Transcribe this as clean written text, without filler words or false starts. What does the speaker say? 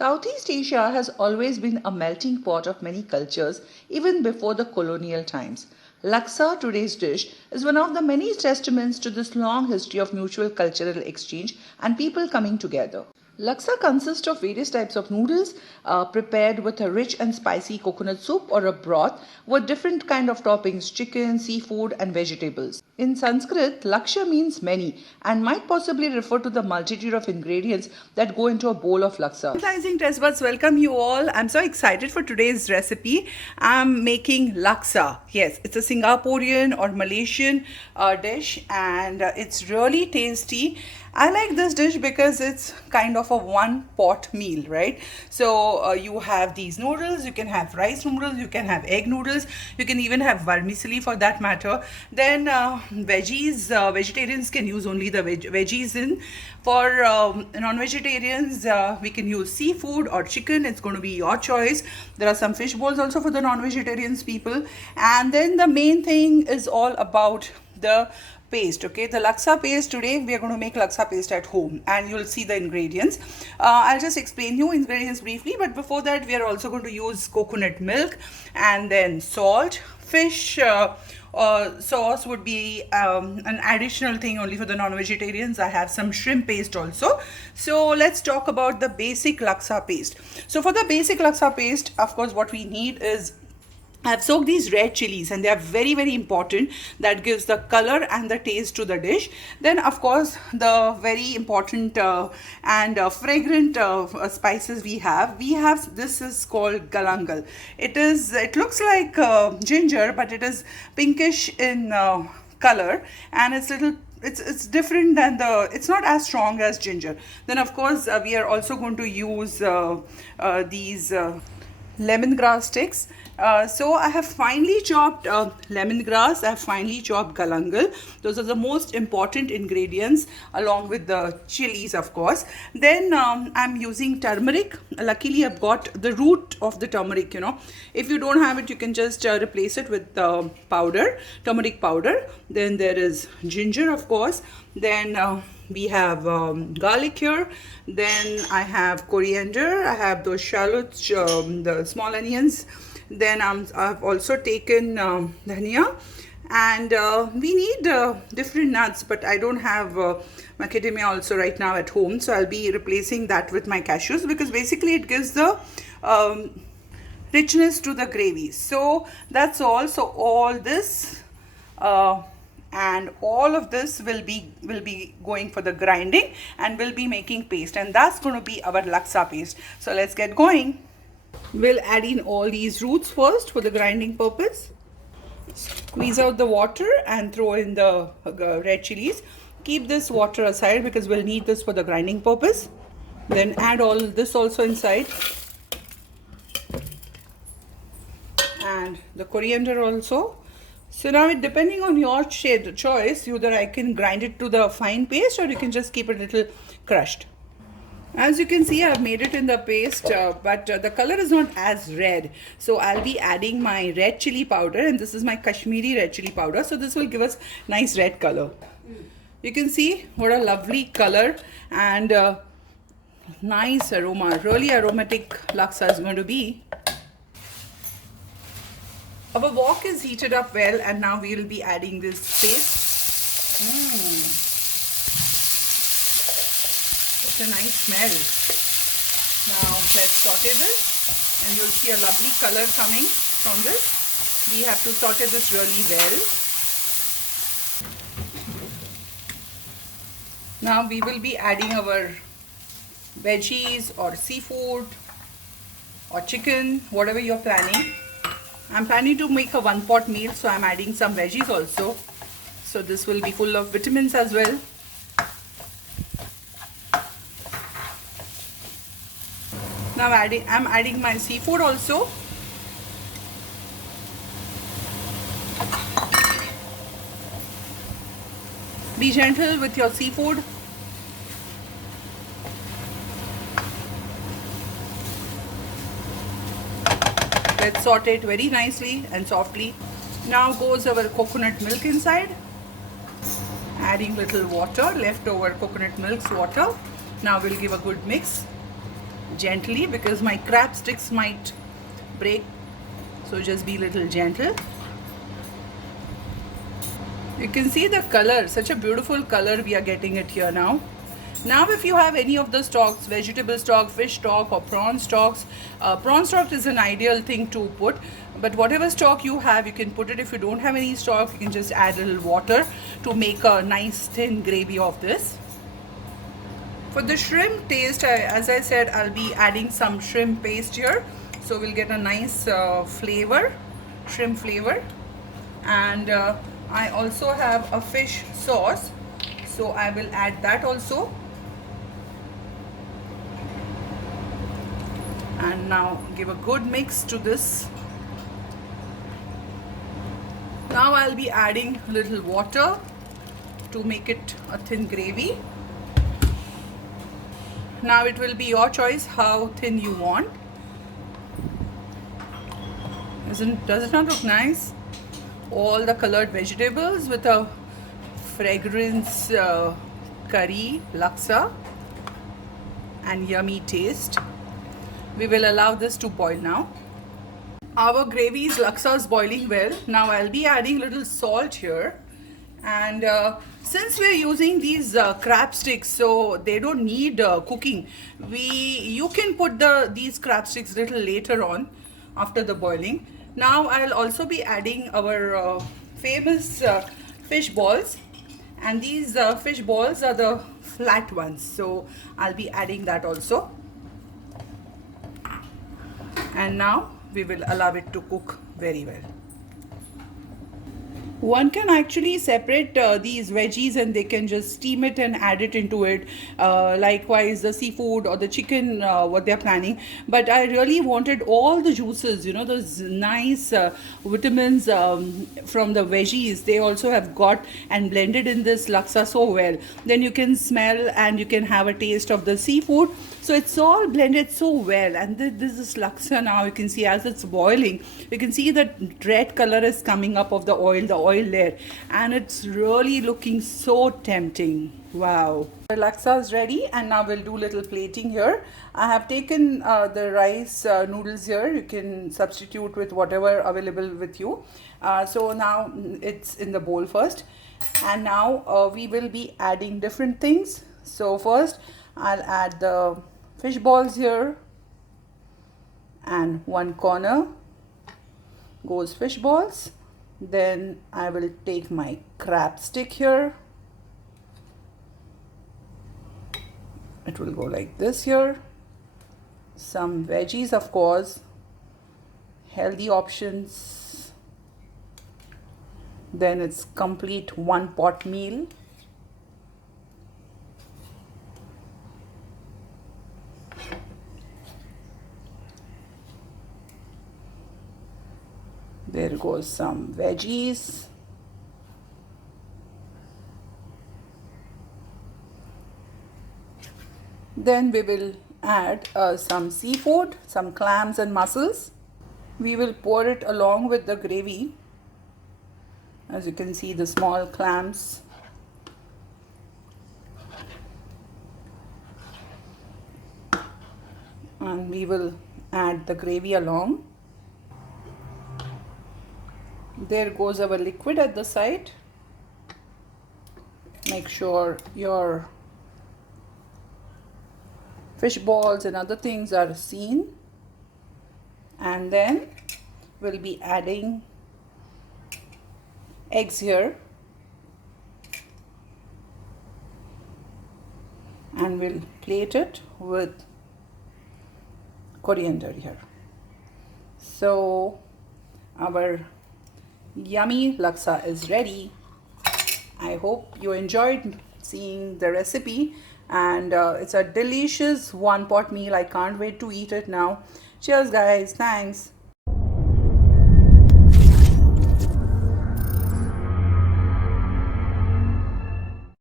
Southeast Asia has always been a melting pot of many cultures, even before the colonial times. Laksa, today's dish, is one of the many testaments to this long history of mutual cultural exchange and people coming together. Laksa consists of various types of noodles prepared with a rich and spicy coconut soup or a broth with different kind of toppings, chicken, seafood and vegetables. In Sanskrit, Laksha means many and might possibly refer to the multitude of ingredients that go into a bowl of laksa. Appetizing taste buds, welcome you all. I'm so excited for today's recipe. I'm making laksa. Yes, it's a Singaporean or Malaysian dish and it's really tasty. I like this dish because it's kind of a one pot meal, right? So you have these noodles, you can have rice noodles, you can have egg noodles, you can even have vermicelli for that matter. Then veggies, vegetarians can use only the veggies in. For non-vegetarians, we can use seafood or chicken. It's going to be your choice. There are some fish balls also for the non-vegetarians people. And then the main thing is all about the paste. Okay, the laksa paste. Today we are going to make laksa paste at home and you'll see the ingredients. I'll just explain you ingredients briefly, but before that we are also going to use coconut milk and then salt. Fish sauce would be an additional thing only for the non-vegetarians. I have some shrimp paste also. So let's talk about the basic laksa paste. So for the basic laksa paste, of course, what we need is I've soaked these red chilies and they are very, very important. That gives the color and the taste to the dish. Then of course the very important and fragrant spices we have. This is called galangal. It looks like ginger, but it is pinkish in color and it's different than it's not as strong as ginger. Then of course we are also going to use these lemongrass sticks. So I have finely chopped lemongrass, I have finely chopped galangal. Those are the most important ingredients along with the chilies, of course. Then I'm using turmeric. Luckily I've got the root of the turmeric, you know. If you don't have it, you can just replace it with powder, turmeric powder. Then there is ginger, of course. Then we have garlic here. Then I have coriander. I have those shallots, the small onions. Then I've also taken dhania, and we need different nuts, but I don't have macadamia also right now at home, so I'll be replacing that with my cashews because basically it gives the richness to the gravy. So that's all. So all this and all of this will be going for the grinding and we'll be making paste, and that's going to be our laksa paste. So let's get going. We'll add in all these roots first for the grinding purpose. Squeeze out the water and throw in the red chilies. Keep this water aside because we'll need this for the grinding purpose. Then add all this also inside. And the coriander also. So now depending on your choice, either I can grind it to the fine paste or you can just keep it a little crushed. As you can see, I've made it in the paste, but the color is not as red. So I'll be adding my red chili powder, and this is my Kashmiri red chili powder. So this will give us nice red color. You can see what a lovely color and nice aroma. Really aromatic laksa is going to be. Our wok is heated up well, and now we will be adding this paste. A nice smell. Now let's saute this and you'll see a lovely color coming from this. We have to saute this really well. Now we will be adding our veggies or seafood or chicken, whatever you're planning. I'm planning to make a one pot meal, so I'm adding some veggies also. So this will be full of vitamins as well. Now I'm adding my seafood also. Be gentle with your seafood. Let's saute it very nicely and softly. Now goes our coconut milk inside. Adding little water, leftover coconut milk's water. Now we'll give a good mix. gently because my crab sticks might break, so just be a little gentle. You can see the color, such a beautiful color we are getting it here now. Now if you have any of the stocks, vegetable stock, fish stock or prawn stocks, prawn stock is an ideal thing to put, but whatever stock you have you can put it. If you don't have any stock, you can just add a little water to make a nice thin gravy of this. For the shrimp taste, as I said, I'll be adding some shrimp paste here, so we'll get a nice flavor, shrimp flavor. And I also have a fish sauce, so I will add that also. And now give a good mix to this. Now I'll be adding a little water to make it a thin gravy. Now it will be your choice how thin you want. Does it not look nice? All the colored vegetables with a fragrance curry laksa and yummy taste. We will allow this to boil now. Our gravy's laksa is boiling well. Now I'll be adding a little salt here. And since we're using these crab sticks, so they don't need cooking, you can put these crab sticks a little later on after the boiling. Now I'll also be adding our famous fish balls, and these fish balls are the flat ones, so I'll be adding that also. And now we will allow it to cook very well. One can actually separate these veggies and they can just steam it and add it into it. Likewise the seafood or the chicken, what they're planning. But I really wanted all the juices, you know, those nice vitamins from the veggies. They also have got and blended in this laksa so well. Then you can smell and you can have a taste of the seafood. So it's all blended so well. And this is laksa now. You can see as it's boiling, you can see that red color is coming up of the oil layer, and it's really looking so tempting. Wow. The laksa is ready, and now we'll do little plating here. I have taken the rice noodles here. You can substitute with whatever available with you. So now it's in the bowl first, and now we will be adding different things. So first I'll add the fish balls here, and one corner goes fish balls. Then I will take my crab stick here. It will go like this here. Some veggies, of course, healthy options. Then it's complete one pot meal. There goes some veggies. Then we will add some seafood, some clams and mussels. We will pour it along with the gravy. As you can see, the small clams. And we will add the gravy along. There goes our liquid at the side. Make sure your fish balls and other things are seen. And then we'll be adding eggs here. And we'll plate it with coriander here. So our yummy laksa is ready. I hope you enjoyed seeing the recipe, and it's a delicious one pot meal. I can't wait to eat it now. Cheers guys, thanks.